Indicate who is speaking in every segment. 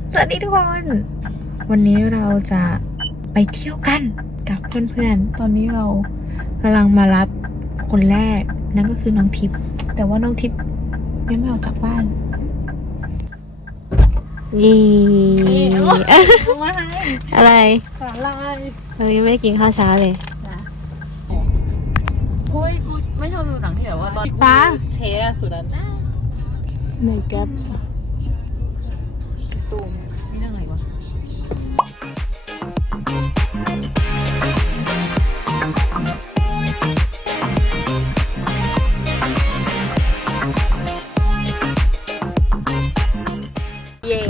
Speaker 1: สวัสดีทุกคน วันนี้เราจะไปเที่ยวกันกับเพื่อนๆ ตอนนี้เรากำลังมารับคนแรกนั่นก็คือน้องทิพย์แต่ว่าน้องทิพย์ยังไม่ออกจากบ้านอะไรยังไม่ได้กินข้าวเช้าเลย
Speaker 2: กูไม่ชอบดูหนังที่แบบว่าตอน
Speaker 1: ป้า
Speaker 2: เชสสุดนั้น
Speaker 1: เหนื่อยกับ
Speaker 2: ซูมไม่ได้ไงวะ
Speaker 1: เย้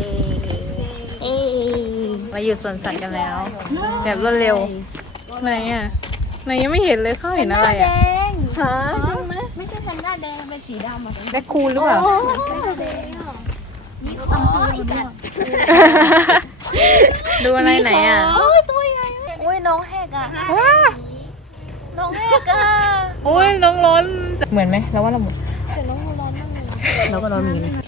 Speaker 1: มาอยู่สวนสัตว์กันแล้วแบบรวดเร็วไหนอ่ะไหนยังไม่เห็นเลยเขาเห็นอะไรอ่ะฮะ
Speaker 2: ไม่ใช่แพนด้าแดงเป็นสีดำอ่ะ
Speaker 1: แบคคูนหรือเปล่า
Speaker 2: นี่ตั้งชื่อด้วย
Speaker 1: ดูอะไรไหนอ่ะ
Speaker 2: อุ้ยน้องแหกอ่ะน้องแหกอ่ะ
Speaker 1: โอ้ยน้องร้อนเหมือนไหมเราว่าเราหมด
Speaker 2: แต่น้องร้อนมากเลยนะ
Speaker 1: เราก็ร้อนเหมือนกัน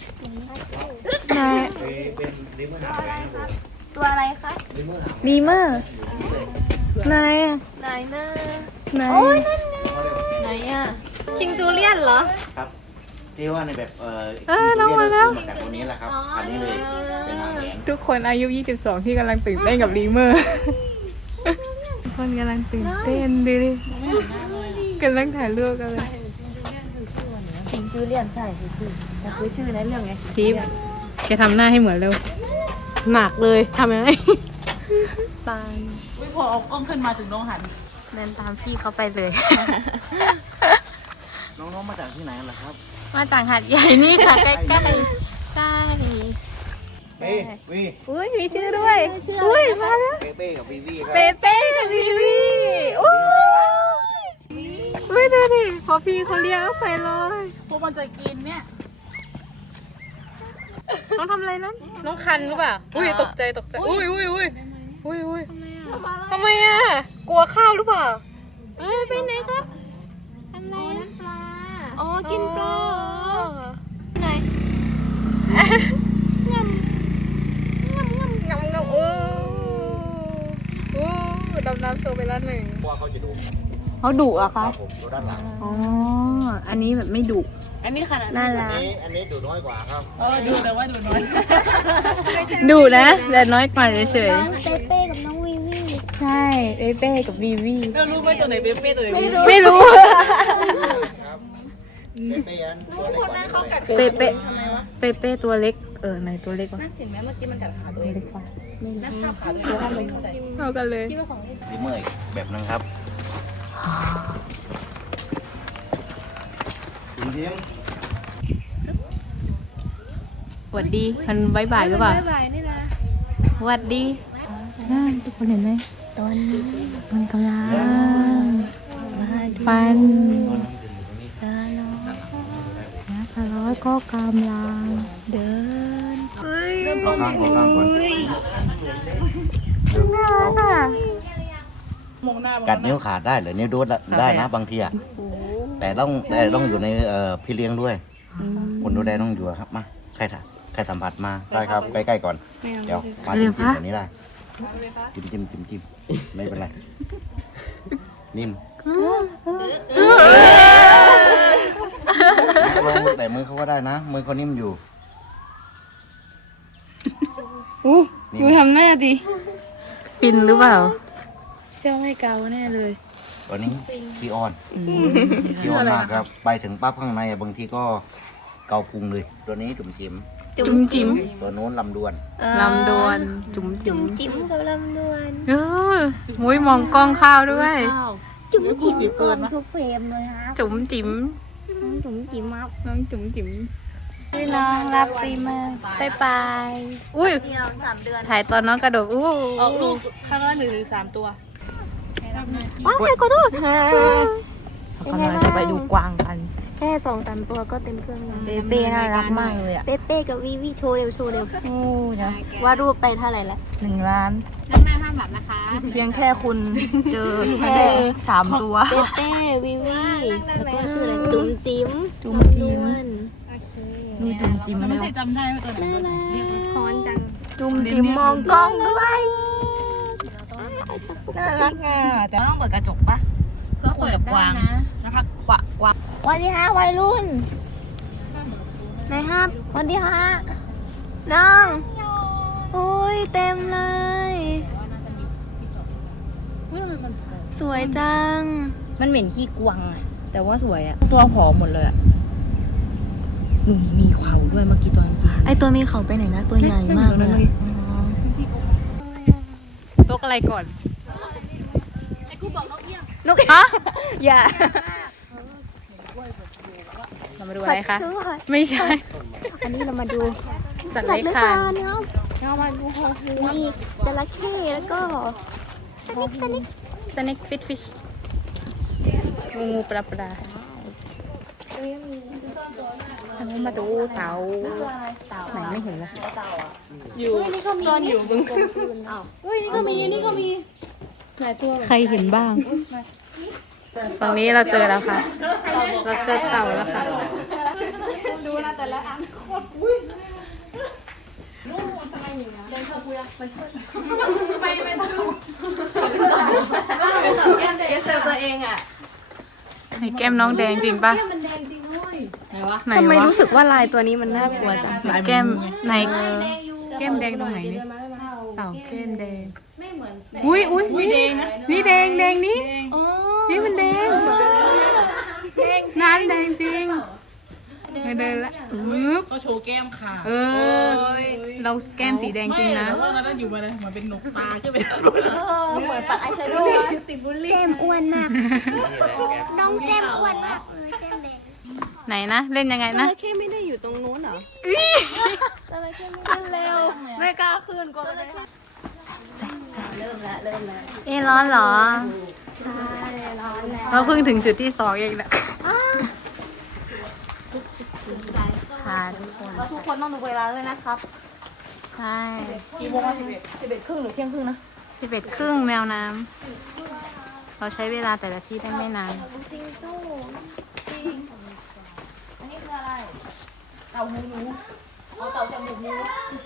Speaker 2: ตัวอะไรคะ
Speaker 1: ดีมากนายอ่ะ
Speaker 2: ไหนนะ
Speaker 1: นาย
Speaker 2: ไหนอ่ะ
Speaker 1: คิงจูเลียนเหรอ
Speaker 3: ครับที่ว่าในแบบ
Speaker 1: น้องมาแล้ว
Speaker 3: มาจากตัวนี้แหละครับอันนี้เลยเป็นหางแหวน
Speaker 1: ทุกคนอายุ 22 ที่กำลังตื่นเต้นกับลีเมอร์ ทุกคนกำลังตื่นเต้นดิกำลังถ่ายรูปกันเลย
Speaker 2: คิงจูเลียนใช่คือชื่อแต่คือชื่อในเรื่องไง
Speaker 1: ทิปแกทำหน้าให้เหมือนเร็วหนักเลยทำยังไงตาย
Speaker 2: อุ้ยพอเอากล้องขึ้นมาถึงน้องหัน
Speaker 1: เดินตามพี่เขาไปเลย
Speaker 3: น้องๆมาจากที่ไหนล่ะครับ
Speaker 1: มาจากหาดใหญ่นี่ค่ะ ใกล้ๆใกล้
Speaker 3: เป้วี
Speaker 1: อุ้ยมีชื่อด้วยอุ้ยมาแล้ว
Speaker 3: เป้กับวีวีครับ
Speaker 1: เปเป้วีวีอุ้ยดูดิพอพี่เขาเลี้ยงไปเลย
Speaker 2: พวกมันจะกินเนี่ย
Speaker 1: น้องทำอะไรนั้นน้องคันหรือเปล่าอุ้ยตกใจอุ้ยทำไมอ่ะกลัวข้าวหรือเปล่าไปไหนครับทำอะไรปลาอ๋อกินปลาไหนงำโอ้ดำน้ำโชว์ไปแล้วหนึ่ง
Speaker 3: ว่าเขาจะดู
Speaker 1: เขาดุอะ
Speaker 3: ครั
Speaker 1: คะ
Speaker 3: บผมดูด้านหลัง
Speaker 1: อ๋ออันนี้แบบไม่ดุ
Speaker 2: อันนี้ขนาด
Speaker 1: น่ารัก
Speaker 3: อันนี้ดูน้อยกว่าครับ
Speaker 2: ดูแต่ว่าดูน้อย
Speaker 1: ดุนะแต่น้อยกว่าเฉย
Speaker 2: เต้เป้กับน้องวิวี่
Speaker 1: ๆใช่เป้กับวีวี
Speaker 2: เรารู้ไหมตัวไหนเป้เป้ตัวไหน
Speaker 1: ไม่รู้
Speaker 3: ครับเป้อันตัวเล็กกว่านี้หน่อย
Speaker 1: เป้ตัวเล็กไหนตัวเล็กวะ
Speaker 2: เห็นไหมเมื่อกี้มันกัดขาตัวเอง
Speaker 1: เล็กกว่า
Speaker 2: นักข่าวขาตัวเองไม่เข้าใจ
Speaker 1: เท่ากันเลย
Speaker 3: ลิเมอร์อีกแบบนึงครับถึงเที่ยง
Speaker 1: สวัสดีมันบายบายหรือเปล่า
Speaker 2: บ๊ายบายนี่นะ
Speaker 1: สวัสดีทุกคนเห็นไหมตอนนี้มันกำลังฟันสะร้อยก็กำลังเดิน
Speaker 3: เอาข้างก่อนน่ารักอ่ะ
Speaker 2: มองหน้า
Speaker 3: กัดนิ้วขาดได้หรือนิ้วดูดได้นะบางทีอ่ะแต่ต้องอยู่ในพี่เลี้ยงด้วย คนดูแลต้องอยู่ครับมาใครสัมผัสมาได้ครับใกล้ๆก่อนเดี๋ยวมาจิ้มตัวนี้ได้จิ้มไม่เป็นไรนิ่มลองแต่มือเขาก็ได้นะมือเขานิ่มอยู่
Speaker 2: ดูทำหน้าจี
Speaker 1: ฟินหรือเปล่า
Speaker 2: เจ้าไม่เกาแน่เลย
Speaker 3: ตัวนี้พี่อ้อนมากครับไปถึงปั๊บข้างในบางทีก็เกาพุงเลยตัวนี้จุ่มจิ้ม
Speaker 1: จุ๋มจิ๋ม
Speaker 3: ตัวโน้นลำดวน
Speaker 1: ลำดวนจุ๋มจิ๋ม
Speaker 2: จิ้มกับลำดวน
Speaker 1: มุ้ยมองกล้องข้าวด้วย
Speaker 2: จุ๋มจิ้มก่อนทุกเฟรมเลยครับ
Speaker 1: จุ๋มจิ๋ม
Speaker 2: จุ๋มจิ้มครับ
Speaker 1: น้องจุ๋มจิ๋ม
Speaker 2: พี่น้องรับตีมือไป
Speaker 1: อุ้ย
Speaker 2: เดียว3 เดือน
Speaker 1: ถ่ายตอนน้องกระโดด
Speaker 2: ออกลูกข้างละ1 ถึง 3 ตัว
Speaker 1: ว้าวขอโทษ
Speaker 2: กำลังจะไปดูกวางกัน
Speaker 4: แค่2-3 ตัวก็เต็มเครื่องแล้ว
Speaker 2: เป้น่ารักมากเลยอ่ะ
Speaker 4: เป๊ะๆกับวีวีโชว์เร็วโอ้นะว่ารูปไปเท่าไหร่ละ
Speaker 2: 1 ล้าน
Speaker 4: ข้างหน้าห้ามหลับนะคะ
Speaker 2: เพียงแค่คุณเจอแค่3 ตัว
Speaker 4: เป๊ะๆวีวีแล้วก็ชื่ออะไรจุ๋มจิ้ม
Speaker 2: จุ๋มจิ้ม
Speaker 4: นวล
Speaker 2: นี่จุ๋มจิ้ม
Speaker 4: น่ารักฮ้อนจัง
Speaker 1: จุ่มจิ๋มมองกล้องด้วยน่ารักอ่ะแต่ต้องเปิดกระจกปะเพื่อคุยกับกวางสักพักกวางวันที่5วัยรุ่นไหนครับวันที่5น้องโอ้ยเต็มเลยสวยจัง
Speaker 2: มันเหม็นขี้กวางอะแต่ว่าสวยอะตัวผอมหมดเลยอะหนูมีเขาด้วยเมื่อกี้ตอนกิน
Speaker 1: ไอตัวมีเขาไปไหนนะตัวใหญ่มากเลย
Speaker 2: ตกอะไรก่อน
Speaker 1: นกฮะอย่าเรามาดูอะไรคะไม่ใช่
Speaker 4: อันนี้เรามาดู
Speaker 1: สัตว์เลื้อยคลาน
Speaker 4: ครับ
Speaker 1: เรามาดูฮอฮู
Speaker 4: มีจระเข้แล้วก็สนิก
Speaker 1: สเน็กฟิชงูปลาเรามาดูเต่าไหนไม่เห็นเลยอยู่ซ่อนอยู่บึงใครเห็นบ้าง ตรงนี้เราเจอแล้วค่ะ เราเจอเต่าแล้วค่ะดูนะแต่ละอันโคตรอุ้ยไหนแก้มน้องแดงจริงปะไหนวะ
Speaker 2: ทำไมรู้สึกว่าลายตัวนี้มันน่ากลัวจัง
Speaker 1: แก้มไหนแก้มแดงตรงไหนนี่เต่าแก้มแดงอุ้ยแดงนะนี่แดงนี่นี่มันแดงนั่นแดงจริงเดินละ
Speaker 5: ก็โชว์แก้มค่ะ
Speaker 1: เราแก้มสีแดงจริงนะ
Speaker 5: ไม่แล้วก็อยู่มาเลยเหมือนเป็นนกตาขึ้นไป
Speaker 4: เหมือนปัดไอแชโดว์ติดบุลลี่เจมอ้วนมาก น้องเจมอ้วนมากเลยเจมเด็ก
Speaker 1: ไหนนะเล่นยังไงนะ
Speaker 2: จระเข้ไม่ได้อยู่ตรงนู้นเหรอ
Speaker 4: จระเข้ไม่ได้
Speaker 2: เร็ว ไม่กล้าขึ้นก็เลย
Speaker 1: ร้อนเหรอ
Speaker 4: ใช่ร้อนแล้ว
Speaker 1: เราเพิ่งถึงจุดที่2เองนะค่ะทุกคน
Speaker 2: ทุกคนต้องดูเวลาด้วยนะครับ
Speaker 1: ใช่
Speaker 5: กี่โมงอะ11
Speaker 2: 11 ครึ่งหรือเที่ยงครึ่งนะ
Speaker 1: 11:30แมวน้ำเราใช้เวลาแต่ละที่ได้ไม่นาน
Speaker 4: จริงสู้
Speaker 2: อันนี้คืออะไร เต่าหูหนูเอาเต่าจมูกหนู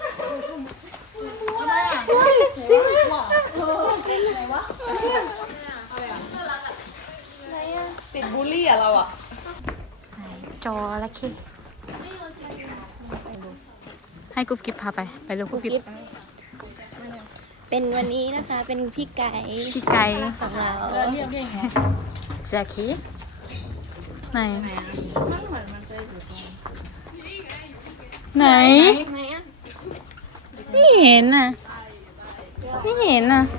Speaker 5: ติดบูลลี่อะเราอะ
Speaker 1: จอละคิให้กุ๊บกิ๊บพาไปเร็วกุ๊บกิ๊บ
Speaker 4: เป็นวันนี้นะคะ เป็นพี่ไก่
Speaker 1: พี่ไก่
Speaker 4: ของเรา
Speaker 5: เรียกไง
Speaker 1: แจ็คกี้ไหนไหนไม่เห็นน่ะไม่เห็นน่ะ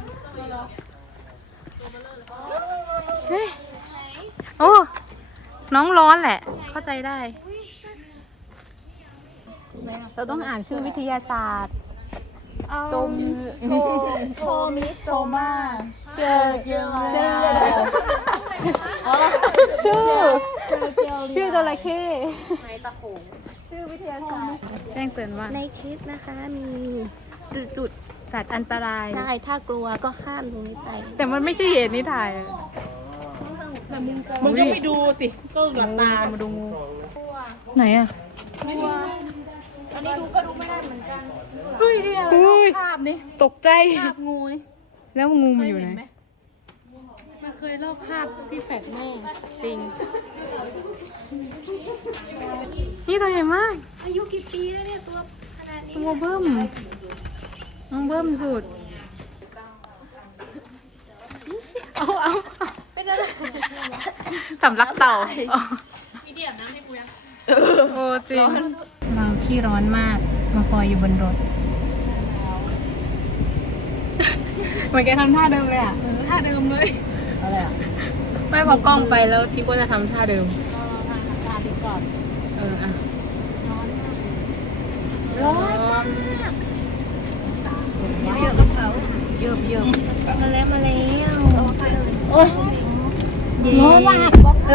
Speaker 1: เฮ้ยโอ้น้องร้อนแหละ เข้าใจได้ เราต้องอ่านชื่อวิทยาศาสตร์จมโทมิโซมาเชื่อชื่อจระเข้ชื่อวิทยาศาสตร์แจ้งเตือนว่า
Speaker 4: ในคลิปนะคะมี
Speaker 1: จุดสัตว์อันตราย
Speaker 4: ใช่ ถ้ากลัวก็ข้ามตรงนี้ไป
Speaker 1: แต่มันไม่ใช่เหตุนี่ถ่าย
Speaker 5: มึงก็ไปดูสิก็หลับตา
Speaker 1: มาดูงูไหนอ่ะ
Speaker 2: อันนี้ดูก็ดูไม่ได้เหมือนกัน
Speaker 1: เฮ้ยภาพนี่ตกใจ
Speaker 2: ภาพงูนี่
Speaker 1: แล้วงูมันอยู่ไหน
Speaker 2: มันเคยลอกภาพที่แฟดแม่
Speaker 1: จริง นี่ตัวใหญ่มาก
Speaker 4: อายุกี่ปีแล้วเนี่ยตัวขนาดนี้
Speaker 1: ตัวเบิ้มน้องเบิ้มสุด เอาเป็นอะไรสำลักเต่ามีเดียมน้ำให้กูยังโอ้จริง เราขี้ร้อนมาก มาคอยอยู่บนรถเหมือนแกทำท่าเดิมเลยอ่ะท่าเดิมเลย
Speaker 2: อะไรอ่ะ
Speaker 1: ไม่พอกล้องไปแล้วทิปก็จะทำท่าเดิม
Speaker 2: ทานถึงก่อน
Speaker 1: อ่ะ
Speaker 4: ร้อนมาก
Speaker 1: เยิบ
Speaker 4: มาแล้ว
Speaker 1: โอ้ยร้อนมาก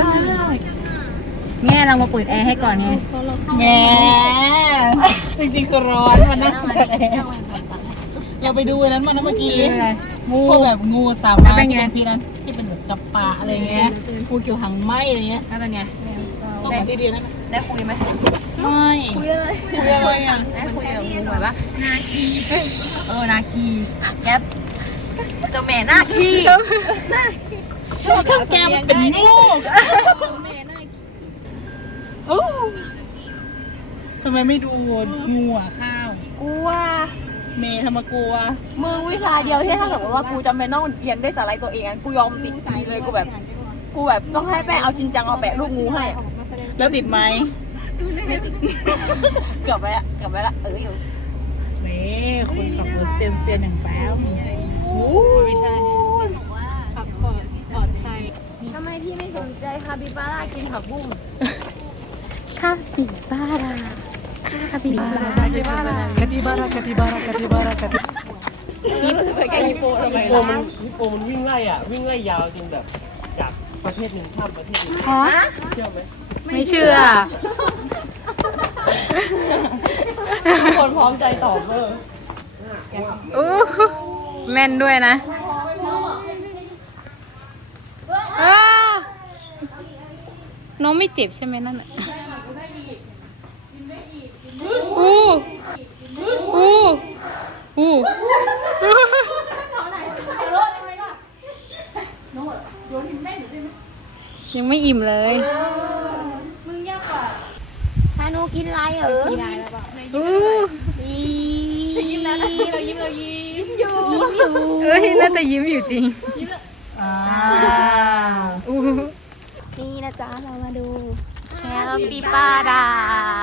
Speaker 1: แง่เรามาเปิดแอร์ให้ก่อนไง
Speaker 5: แหมจริงๆก็ร้อนมันนั่งแต่เราไปดูอันนั้นมานะเมื่อกี้
Speaker 1: อะไร
Speaker 5: งูแบบงูสามารถ
Speaker 1: เป็น
Speaker 5: ที่
Speaker 1: ไง
Speaker 5: เป็นพิษนั้นที่เป็นแบบกับปลาอะไรเงี้ยงูเขียวหางไหมอะไรเงี้ย
Speaker 1: แล้วเป็นไง
Speaker 5: ต้องของที่ดีนะ
Speaker 1: ได้คุยไหม
Speaker 5: ไม่คุยอะไรอ่ะ
Speaker 2: คุยกับงูแบบว่านาคีนาคีแก๊ปเจ้าแม่นาคี
Speaker 5: ชอบข้าวแกงมันเป็นงูทำไมไม่ดูงูอ่ะข้าว
Speaker 2: กลัว
Speaker 5: เมย์ทำไมกลัว
Speaker 2: มึงวิชาเดียวที่ถ้าสมมติว่ากูจำเป็นต้องเรียนด้วยสาระตัวเองกูยอมติดสีเลยกูแบบต้องให้แม่เอาชินจังเอาแปะรูปงูให้
Speaker 5: แล้วติดไหม
Speaker 2: เกือบไปละอยู่
Speaker 5: เมย์คนขับรถเซียนอย่างแป๊บไม่ใช่
Speaker 2: ทำไมพี่ไม่สนใจคาปิบาร่ากินผักบุ้ง
Speaker 1: คาปิบาร่าคาปิบาร่า
Speaker 2: คาปิบาร่า
Speaker 5: ฮิปโปมันวิ่งไล่ยาวจนแบบจากประเทศหนึ่งข้ามประเทศหนึ่ง
Speaker 1: อ๋อ
Speaker 5: เชื่อไหม
Speaker 1: ไม่เชื่อ
Speaker 5: ทุกคนพร้อมใจตอบเลย
Speaker 1: แม่นด้วยนะน้องไม่เจ็บใช่ไหมนั่นอ่ะยังไม่อิ่มเลย
Speaker 4: ชานูกินอะไรเหรอ
Speaker 1: ยิ้มแล้วนะเรายิ้มอยู่น่าจะยิ้มอยู่จริง
Speaker 4: นี่นะจ๊ะเรามาดู
Speaker 1: แชร์ปีปาดา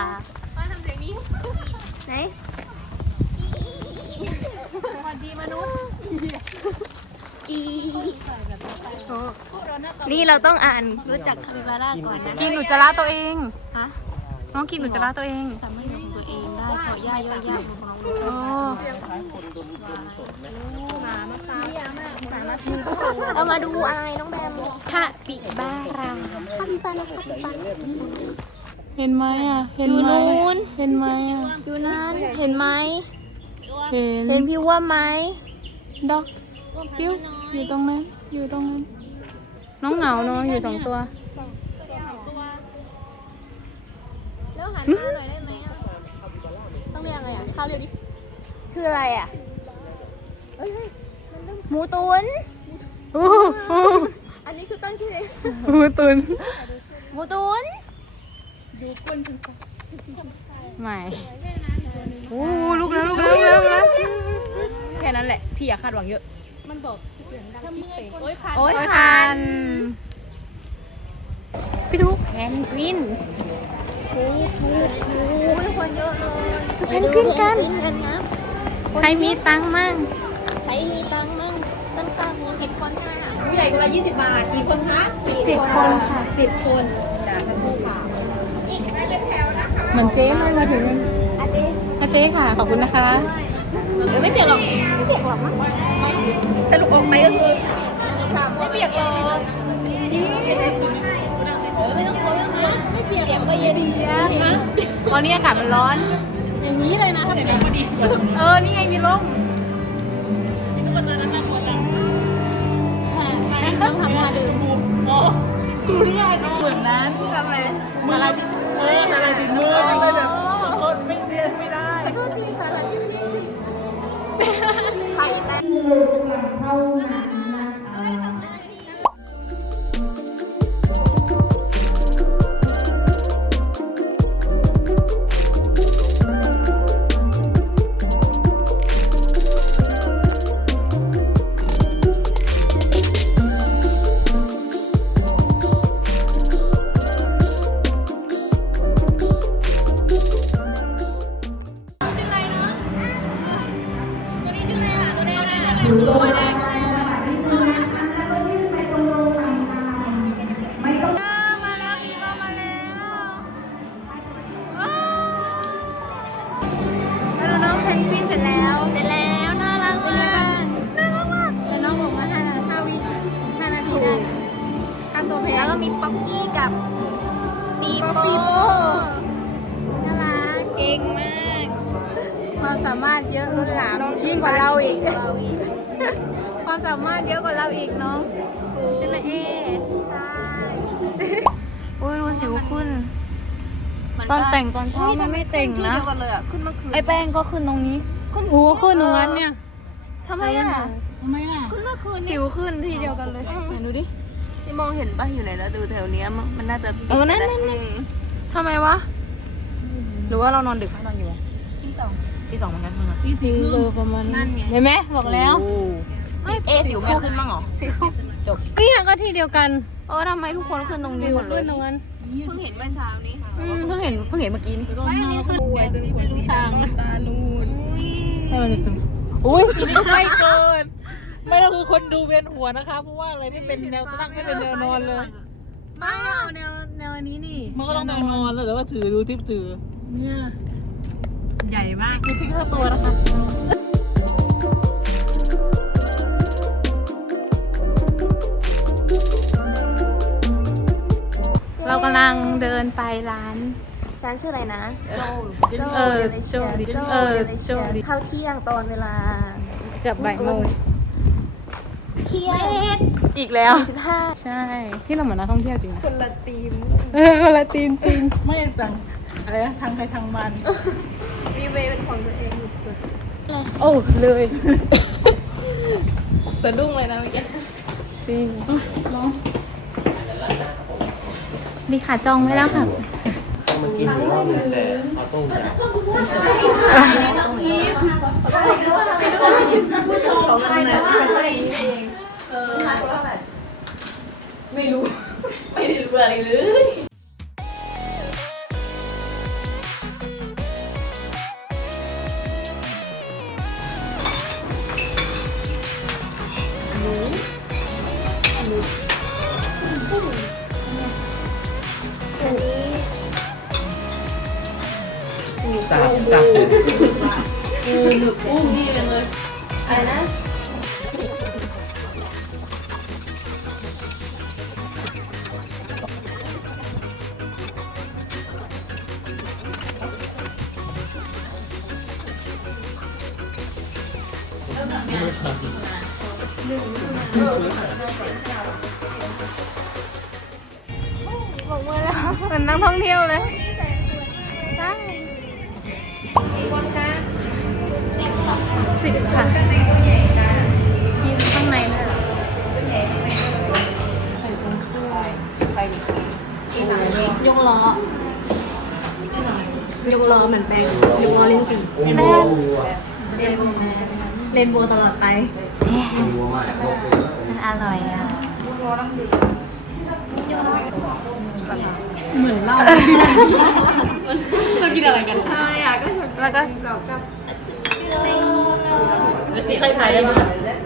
Speaker 4: ไหน นี่เราต้องอ่านรู้จักคาปิบาร่าก่อนนะ
Speaker 1: กินหนูจะละตัวเองฮะน้องกินหนูจะละตัวเอง
Speaker 4: สามารถของตัวเองได้เพราะย่าย่อยย่าของเรา
Speaker 1: โอ้
Speaker 4: เรามาดูอะไรน้องแบม
Speaker 1: คาปิบาร่า
Speaker 4: คาปิบาร่าคาปิบาร่า
Speaker 1: เห็นไหมอ่ะ เห็น
Speaker 4: อยู่
Speaker 1: ไหม
Speaker 4: นู้น
Speaker 1: เห็นไหมอ่ะ
Speaker 4: อยู่นั้นเห็นไหม
Speaker 1: เห็น
Speaker 4: เห็นพี่ว่าไหม
Speaker 1: ดอกกิ้วอยู่ตรงนั้น อยู่ตรงนั้น น้องเหงาเนาะอยู่2 ตัว
Speaker 4: แล้วหันมาหน่อยได้ไหมอ่ะต้องเรียกอะไรอ่ะข้าวเรียกดิชื่ออะไรอ่ะหมูตุ๋น อันนี้คือตั้งชื่อเอง
Speaker 1: หมูตุน
Speaker 4: หมูตุ๋น
Speaker 1: ใหม่ลูกแล้ว
Speaker 2: แค่นั้นแหละพี่อย่าคาดหวังเยอะ
Speaker 1: โอ้ยคันไปดูแพนกวิน
Speaker 4: ทุกคนเยอะเลย
Speaker 1: แพนกวินกัน
Speaker 4: กันนะ
Speaker 1: ใครมีตังค์มั่ง
Speaker 4: ใครมีตังค์มั่งต้นข้าวมี10 คนค่ะ
Speaker 2: ผู้ใหญ่คนละ20 บาทกี่คนคะ
Speaker 1: 10 คนค่ะ
Speaker 2: 10 คนจ้าทั้งคู่ค่ะ
Speaker 1: เหมือนเจ๊เลยมาถึง
Speaker 4: อาเจ๊
Speaker 1: เจ๊ค่ะ ขอบคุณนะคะ
Speaker 2: ไม่เปียกหรอก
Speaker 4: ไม่เปียกหรอกมั้ง
Speaker 2: สรุปออกไปก็คือ
Speaker 4: ไม่เปียกหรอกไม่ต้องกลัวนะไม่เปียกหรอกก็เย็นดีนะ
Speaker 1: ตอนนี้อากาศมันร้อน
Speaker 4: อย่างนี้เลยนะถ้าเป็น
Speaker 1: นี่ไงมีร่ม
Speaker 4: ต้องทำมาดื่ม
Speaker 5: เหมือนนั้น
Speaker 1: ทำไม
Speaker 5: อะไรติดมือเลยแบบโทษไม่เรียนไม่ได้
Speaker 4: ขอโทษทีสารที่พี่ไข่แตก
Speaker 1: น้องแพนกวินเสร็จแล้ว
Speaker 4: เสร็จแล้วน่ารักมากแต่น้องบอกว่า5 นาทีได้ค่าตัวแพงแล้วก็มีป๊อกกี้กับปีโป้น่ารักเก่งมากความสามารถเยอะล้นหลามยิ่งกว่าเราอีกความสามารถเยอะกว่าเราอีกน้องใช่ไหมใช่
Speaker 1: โอ้ยรู้สิวขึ้น
Speaker 4: มัน
Speaker 2: ตอนแต่งตอนเช้ามันไม่แต่งนะ
Speaker 4: ที่เดียวกันเลยอ่ะขึ้นเมื่อคืน
Speaker 2: ไอ้แป้งก็ขึ้นตรงนี้
Speaker 1: โอ้ขึ้นตรงนั้นเนี่ย
Speaker 2: ทำไมอ่ะ
Speaker 4: ขึ้นเมื่อคืน
Speaker 2: สิวขึ้นที่เดียวกันเลยไหนดูดิ
Speaker 4: ที่มองเห็นป่ะอยู่ไหนแล้วดูแถวเนี้ยมันน่าจะ
Speaker 2: นั่นทำไมวะ หรือว่าเรานอนดึกนอนอยู่
Speaker 4: ที่สอง
Speaker 2: ที่สองเหมือนกันเพื่อน
Speaker 1: สิวประมาณ
Speaker 4: นั่นไง
Speaker 1: เห็นไหมบอกแล้ว
Speaker 2: สิวไม่ขึ้นบ้างเหรอ
Speaker 1: เนี่ยก็ที่เดียวกัน
Speaker 2: ทำไมทุกคนขึ้นตรงนี้
Speaker 1: สิว
Speaker 2: หมดเล
Speaker 1: ขึ้
Speaker 2: ย
Speaker 1: นตรงนั้น
Speaker 4: เพิ่งเห็นเมื่อเช้านี้
Speaker 2: เพิ่งเห็นเมื่อกี้นี่
Speaker 4: ไม่นี่คือป่วยจนไม่รู้ทางตาลูน
Speaker 6: อุ้ยทีนี้ใกล้เกิน ไม่ต้องคือคนดูเวียนหัวนะคะ เพราะว่าอะไรไม่เป็นแนวตั้งไม่เป็นแนวนอนเลย
Speaker 1: ไม่เอาแนวอันนี้นี่
Speaker 6: มันก็ต้องแนวนอนแล้วแต่ว่าถือดูทิปถือ
Speaker 1: เนี่ย
Speaker 6: ใหญ่มากคือทิ้งค่าตัวนะคะ
Speaker 1: เรากำลังเดินไปร้าน
Speaker 4: ฉันชื่ออะไรนะ
Speaker 1: โจดี
Speaker 4: เข้าเที่ยงตอนเวลา
Speaker 1: เกือบบ่ายโมง
Speaker 4: เที่ยง
Speaker 1: อีกแล้ว
Speaker 4: 15
Speaker 1: ใช่ ที่เราเหมือนนักท่องเที่ยวจริงนะ
Speaker 4: คนละทีม
Speaker 1: คนละตีนจริง
Speaker 6: ไม่ต่างอะไรนะทางใครทางมัน
Speaker 4: มีเวย์เป็นของตัวเองสุด
Speaker 1: โอ้เลย
Speaker 2: สะดุ้งเลยนะเมื่อกี้
Speaker 1: จริงดีค่ะจองไว้แล้วค่ะ
Speaker 5: มันกินอยู่รอบนึงแต่เขาต้องแบบ
Speaker 4: ของอะไรนะ
Speaker 5: สาบสาบ
Speaker 4: อะไรนะ
Speaker 1: เหมือนนักท่องเที่ยวเลย
Speaker 4: ใช่กี่คนคะ
Speaker 1: 10 ค่ะ
Speaker 4: ข้างในตัวใหญ่จ้า
Speaker 1: มีข้างในด้วยเหรอ
Speaker 4: ตัวใหญ่ข้างในอีกหน่อยเองยกล้อยกล้อเหมือนแป้งยกล้อลิ้นจี่แป้งเรนโบว์เรนโบว์ตลอดไปมันอร่อยอ่ะ
Speaker 1: เหมือนเหล้า
Speaker 2: เรากินอะไรกัน
Speaker 1: แล้วก็
Speaker 6: ใครถ่ายได้บ้าง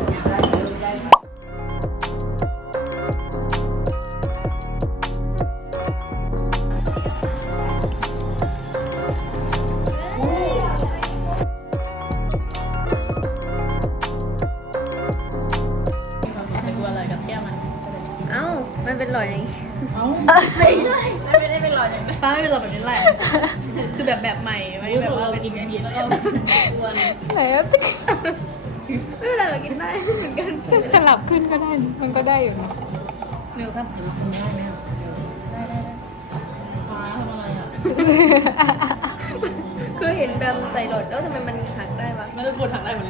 Speaker 4: เอ้ามันเป็นรอยอย่างงี้
Speaker 1: ฟ้าไม่เป็นหลอดแบบนี้แหละ คือแบบใหม่ไว้แบบว่าเป็นอันนี้แล้วก็ไหนอะติ๊ก
Speaker 4: ไม่เป็นไรเรากินได้เหมือนกัน
Speaker 1: สลับขึ้นก็ได้ มันก็ได้อยู่นะ
Speaker 6: เร็วครับเดี๋ยวมาคุยได้ไหมฟ้าทำอะไรอ่ะ
Speaker 4: คือเห็นแบบใส่หลอดแล้วทำไมมันหักได้วะ
Speaker 6: มันจะปวดถังได้หมดเลย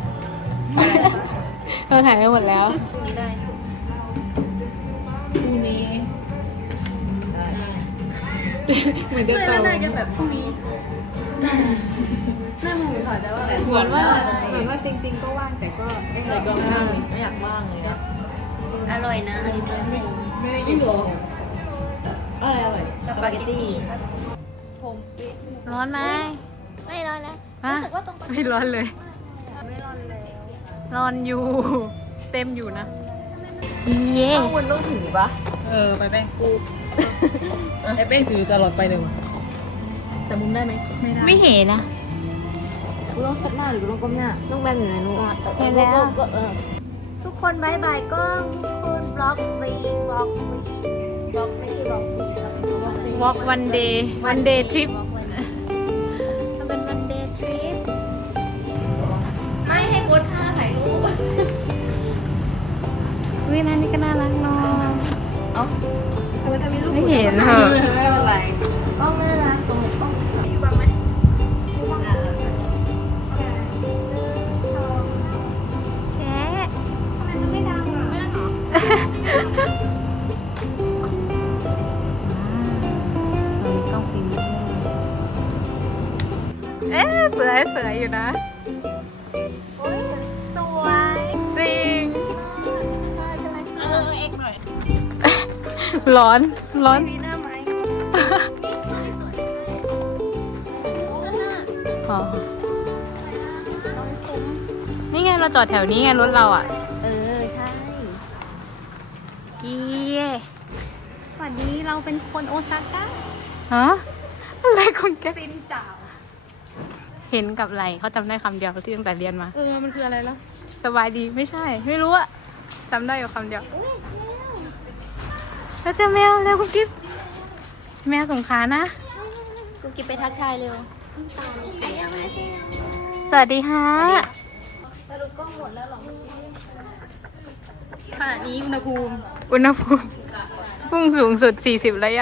Speaker 1: เราถ่ายไปหมดแล้ว
Speaker 4: นี่ได้
Speaker 6: พรุ่งนี้
Speaker 1: เหมือนเดิม
Speaker 4: ไม่ได้จะแบบพรุ่งนี้น่ามึงขอจะว่า
Speaker 1: เหมือนว่าจริงๆก็ว่างแต่ก็ไม่
Speaker 6: แต่ก็ไม่อยากว่างเลยนะ
Speaker 4: อร่อยนะอันนี้
Speaker 6: ไม่ได้ยินหรออะไรอร่อย
Speaker 4: สปาเกตตี้
Speaker 1: ร้อนไหม
Speaker 4: ไม่ร้อนแล้ว
Speaker 1: ฮะ
Speaker 4: รู้สึกว่าตรง
Speaker 1: ไม่ร้อนเลย
Speaker 4: ไม่ร้อนเลย
Speaker 1: ร้อนอยู่ เต็มอยู่นะ เย่
Speaker 2: คุณต้องถือปะ
Speaker 6: ไปแป้งกูไอ้แป้งถือตลอดไปเลยวะ
Speaker 2: แต่มุมได้ไหม
Speaker 1: ไม่เห็นนะ
Speaker 2: กูต้องเช็ดหน้าหรือกูต้องก้มหน้า
Speaker 4: ต้องแบบอยู่ในนู้น
Speaker 1: เห็นแล้ว
Speaker 4: ทุกคนบายบายก็คุณบล็อกวีบล็อกวีบล็อกไม่ใช่บล็อกวีครับเป็นบล็อกวี
Speaker 1: walk one day trip
Speaker 4: มันเป็น one day trip ไม่ให้กดท่าถ่ายรูป
Speaker 1: อุ้ยนั่นนี่ก็น่ารักเนาะ
Speaker 4: ทำไมจะมีรูป
Speaker 1: ไม่เห็นเหรอ
Speaker 2: ไม่เป็นไร
Speaker 4: กล้องน่ารักตรงไหน
Speaker 1: สวยอยู่นะ
Speaker 4: สวย
Speaker 1: จริง
Speaker 2: เองหน่อย
Speaker 1: ร้อน ร้อน
Speaker 4: มีหน้าไหม
Speaker 1: อ๋อ นี่ไงเราจอดแถวนี้ไงรถเราอ่ะ
Speaker 4: เออ ใช่
Speaker 1: เย้
Speaker 4: วันนี้เราเป็นคนโอซาก้า
Speaker 1: ฮะอะไรของแก
Speaker 4: ซินจ่าว
Speaker 1: เห็นกับไหลเขาจำได้คำเดียวที่ตั้งแต่เรียนมา
Speaker 4: มันคืออะไรล่ะ
Speaker 1: สบายดีไม่ใช่ ไม่รู้อะจำได้อยู่คำเดียว แล้วเจอแมวแล้วคุณกิ๊ฟแมวสงขลานะ
Speaker 4: กูกินไปทักทายเร็ว
Speaker 1: สวัสดีฮะ
Speaker 2: ขณะนี้อุณหภูมิ
Speaker 1: อุณหภูมิพุ่งสูงสุด 40 แล้วยัง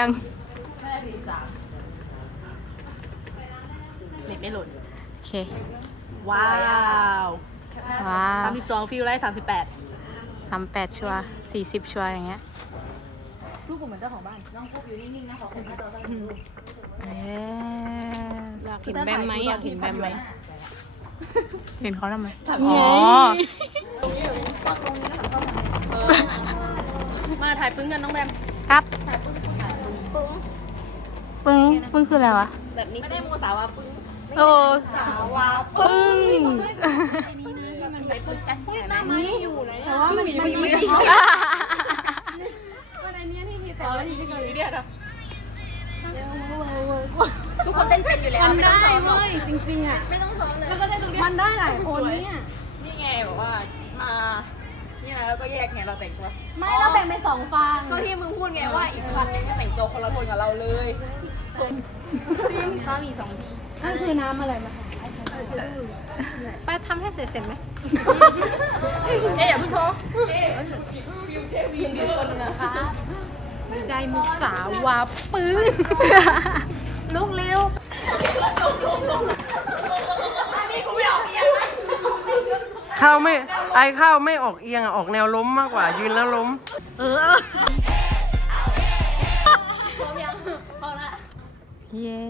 Speaker 2: เน็ตไม่หล่น
Speaker 1: โอเค
Speaker 2: ว้าว
Speaker 1: ว้าว
Speaker 2: 32ฟิลไลท์38
Speaker 1: 38 ชัวร์40 ชัวร์อย่างเงี้ย
Speaker 2: ลูกกูเหมือนเจ้าของบ้านน้องพูดอยู่นิ่งๆนะขอคุณนะตัว
Speaker 1: เอ๊ะ
Speaker 2: อยากเห็นแบมไหมอยากเห็นแบมไหม
Speaker 1: เห็นเขาทำไม
Speaker 2: ทำ
Speaker 1: อ๋
Speaker 2: ไง
Speaker 1: อ
Speaker 2: มาถ่ายปึ้งกันน้องแบม
Speaker 1: ครับ ปึ้ง ปึ้งคืออะไรวะ
Speaker 2: แบบนี้ไม่ได้โมสาวาปึ้ง
Speaker 1: โอ้สาวาปึ้ง
Speaker 2: หน้าไม้อยู่ไหนแต่ว่ามันไม่มีทุกคนเต้นเป็นอยู่แล้วมันได้เว้ยจริงๆอ่ะไม่ต้องซ้อมเลยมันได้หลายคนเนี่ยนี่ไงแบบว่ามานี่นะแล้วก็แยกไงเราแต่งตัว
Speaker 4: ไม่เราแบ่งเป็น2ฝั่ง
Speaker 2: ก็ที่มึงพูดไงว่าอีกวันนึงก็แต่งตัวคนละคนกับเราเลย
Speaker 4: ก็มี2ที
Speaker 2: นั่นคือน้ำอะไรมา
Speaker 1: ไปทำให้เสร็จไหม
Speaker 2: เอ๊ะอย่าเพิ่งโทรฟิวเทวีนคนนึงอะค่ะ
Speaker 1: ได้มุกสาวาปึ้ง
Speaker 4: ลูกเร็ว
Speaker 5: ข้าวไม่ข้าวไม่ออกเอียงอะออกแนวล้มมากกว่ายืนแล้วล้ม
Speaker 1: เย้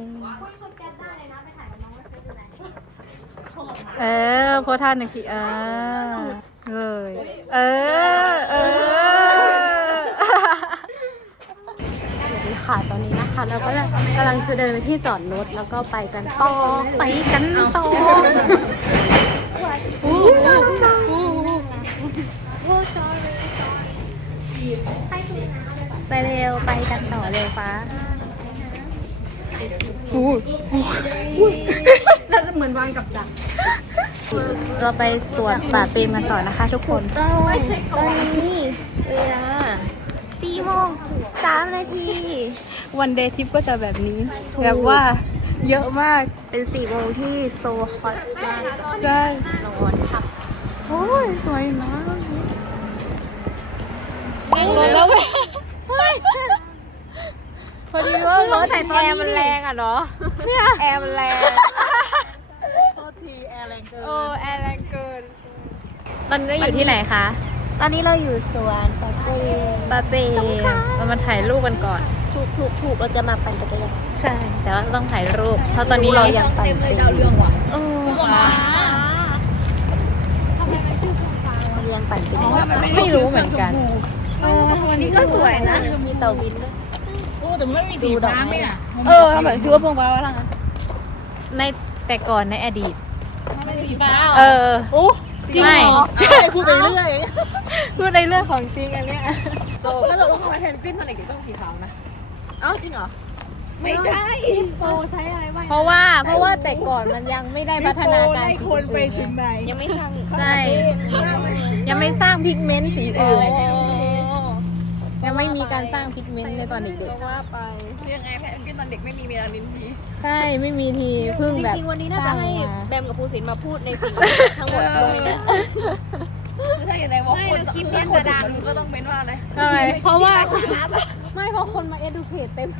Speaker 1: โพสท่าหนึ่งทีเลยสวัสดีค่ะตอนนี้นะคะเราก็กำลังจะเดินไปที่จอดรถแล้วก็ไปกันต่อ
Speaker 4: ไปเร็ว ไปกันต่อเร็วฟ้า
Speaker 2: แล้วเหมือนวางกับดัก
Speaker 1: เราไปสวนป่าเปรมกันต่อนะคะทุกคน
Speaker 4: ตอนนี้เวลา4:03 นาที
Speaker 1: วันเดย์ทริปก็จะแบบนี้แบบว่าเยอะมาก
Speaker 4: เป็น4 โมงที่โซฮอตมาก
Speaker 1: ใช่
Speaker 4: ร้อนฉับ
Speaker 1: โอ้ยสวยนะรถแล้วเว้ยพอดีว่ารถแอร์มันแรงอ่ะเนาะแอร์มันแรง
Speaker 2: โทษทีแอร์แรงเกิน
Speaker 1: โอ้แอร์แรงเกินตอนนี้อยู่ที่ไหนคะ
Speaker 4: ตอนนี้เราอยู่สวนปาเป้
Speaker 1: ปาเป้เรามาถ่ายรูปกันก่อน
Speaker 4: ถูกเราจะมาปั่นจักรยาน
Speaker 1: ใช่ แต่ว่าต้องถ่ายรูป เพราะตอนนี้
Speaker 4: เรายังปั่นเป็น
Speaker 1: เออค่ะ
Speaker 4: เรายังปั่นเป็น
Speaker 1: ไม่รู้เหมือนกัน
Speaker 2: วันนี้ก็สวยนะ
Speaker 4: มีเต่าบินด้วย
Speaker 2: โอ้แต่ไม่มีสีฟ้าไหมอ่ะ
Speaker 1: เออเหมือนชื่อว่าพวงฟ้าว่าในแต่ก่อนในอดีต
Speaker 2: สีฟ้า
Speaker 1: เออ
Speaker 2: โอ้จริง
Speaker 1: ไม่
Speaker 2: เหรอพูดไปเรื่อย
Speaker 1: พูดในเรื่องของจริงอันเนี้ย
Speaker 2: จบถ้าเราลงมาแทนปิ้นตอนเด็กๆต้องสีขาวนะ
Speaker 4: เอ้าจริงเหรอ
Speaker 2: ไม่ใช่
Speaker 1: เพราะว่าแต่ก่อนมันยังไม่ได้พัฒนาการสีอื่นไง
Speaker 4: ยังไม่สร้าง
Speaker 1: ใช่ ยังไม่สร้างพิกเมนต์สีอื่นยังไม่มีการสร้างพิกเมนต์ในตอนเด็ก
Speaker 4: ว่าไป
Speaker 2: ยังไงแพนปิ้นตอนเด็กไม่มีเมลานินที
Speaker 1: ๆใช่ไม่มีทีเพิ่ง
Speaker 4: จ
Speaker 1: แบบ
Speaker 4: ริงๆวันนี้น่าจะให้แบมกับภูสินมาพูดในสิ่งทั้งหมดลงเนี่ย
Speaker 2: ถ้าอย่างไรวอล์กคนคลิปนี้จะดังก็ต้องเป็นว่าอะไร
Speaker 1: ทำไมเพราะว่าไม่เพราะคนมา educate เต็ม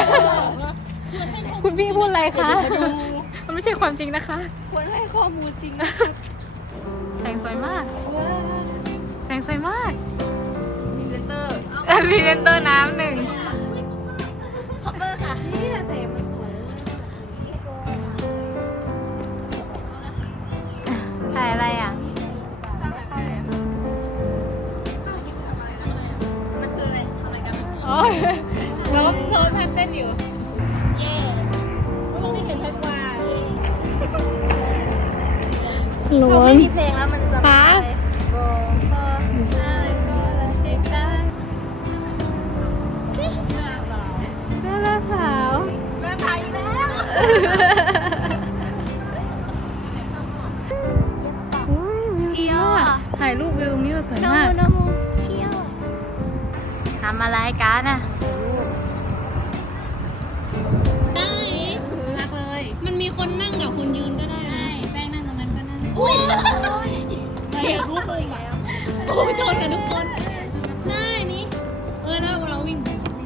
Speaker 1: คุณพี่พูดอะไรคะมันไม่ใช่ความจริงนะคะ
Speaker 2: ควรให้ข้อมูลจริง
Speaker 1: แสงสวยมากแสงสวยมาก
Speaker 2: พรีเซนเตอร์
Speaker 1: พรีเซนเตอร์น้ำหนึ่ง
Speaker 2: คอปเตอร์ค่ะนี่เซมมันสวย
Speaker 4: อะไรอ่ะ
Speaker 1: อ๋อน้องโซนท่านเต้นอยู่
Speaker 4: เย่
Speaker 2: ตรงนี้เห็นชัดกว่า
Speaker 1: ร้อ
Speaker 4: เรา
Speaker 1: น
Speaker 4: ไม่มีเพลงแล้วมันจะ
Speaker 1: ฮะ
Speaker 4: โบโบอะไรก็ละเช็คได้น่ารักสาวแม่ไผ่แล้ว
Speaker 1: เที่ยวถ่ายรูปวิวตรงนี้สวย
Speaker 4: โน
Speaker 1: มาก
Speaker 4: โนโมเที่ยวทำอะไรกันอ่ะ
Speaker 2: ได้รักเลย มันมีคนนั่งกับคนยืนก็ได้ใช่แป้งนั่งตรงนั้นก็นั่งอุ้ยโอ้ชนกันทุกคนได้นี่แล้วเราวิ่ง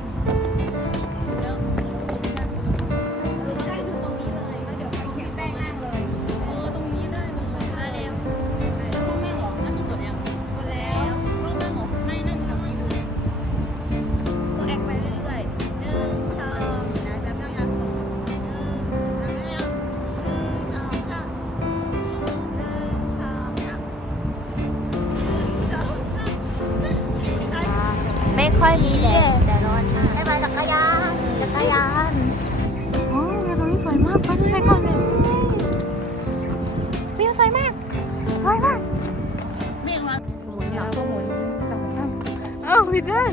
Speaker 2: ตรงนี้ได้เลยได้แล้วต้องนั่งเหรอนั่งกดยังกดแล้วต้องนั่งเหรอไม่นั่งทำอยู่ก็แอคไปเรื่อยๆ1 2นะจำได้ยังจำได้ยัง1 2 3
Speaker 4: ไม่ค่อยมีแดดแต่ร้อนมากให้มาจักรยาน
Speaker 1: โอ้วิวตรงนี้สวยมากไปไปก่อนเลย
Speaker 4: วิวสวยมากสวยมาก
Speaker 1: หมุนยาวก็หมุนสองสามอ้าวผิดด้าน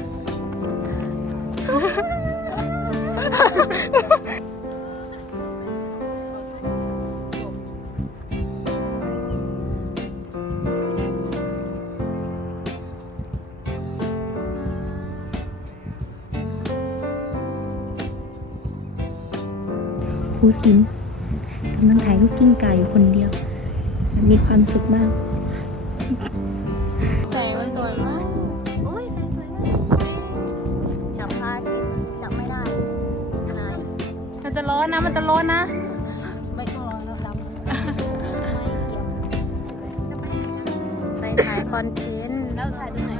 Speaker 1: ครูสินกำลังถ่ายรูปกิ้งก่าอยู่คนเดียว มีความสุขมาก
Speaker 4: แสงมันสวยมากโอ้ยแสงสวยมากจับพระอาทิตย์จับไม่ได้อะไร
Speaker 1: มันจะร้อนนะ มันจะร้อนนะ
Speaker 4: ไม่ต้องร้องแล้วครับไม่เกี่ยวจะไปถ่ายคอนเทนต์แล้วถ่ายตรงไหน